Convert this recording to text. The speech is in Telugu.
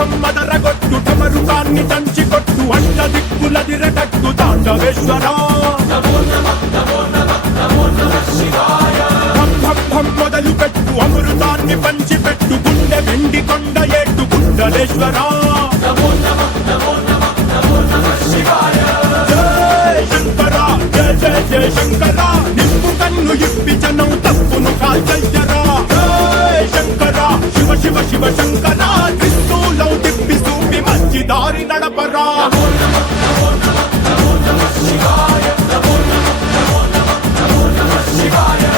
ఢమ్మదరగొట్టు ఢమరుకాన్ని దంచి కొట్టు అంట దిక్కులదిరటట్టు తాండవేశ్వరా మొదలు పెట్టు అమృతాన్ని పంచి పెట్టు గుండె వెండి కొండ ఏట్టు గుండలేశ్వరా జయ శంకరా జయ జయ జయ శంకరా నిప్పు కన్ను ఇప్పి జనం తప్పును కాల్చయ్యరా జయ శంకరా శివ శివ శివ శంకరా త్రిశూలం తిప్పి చూపి మంచి దారి నడపరా శివాయ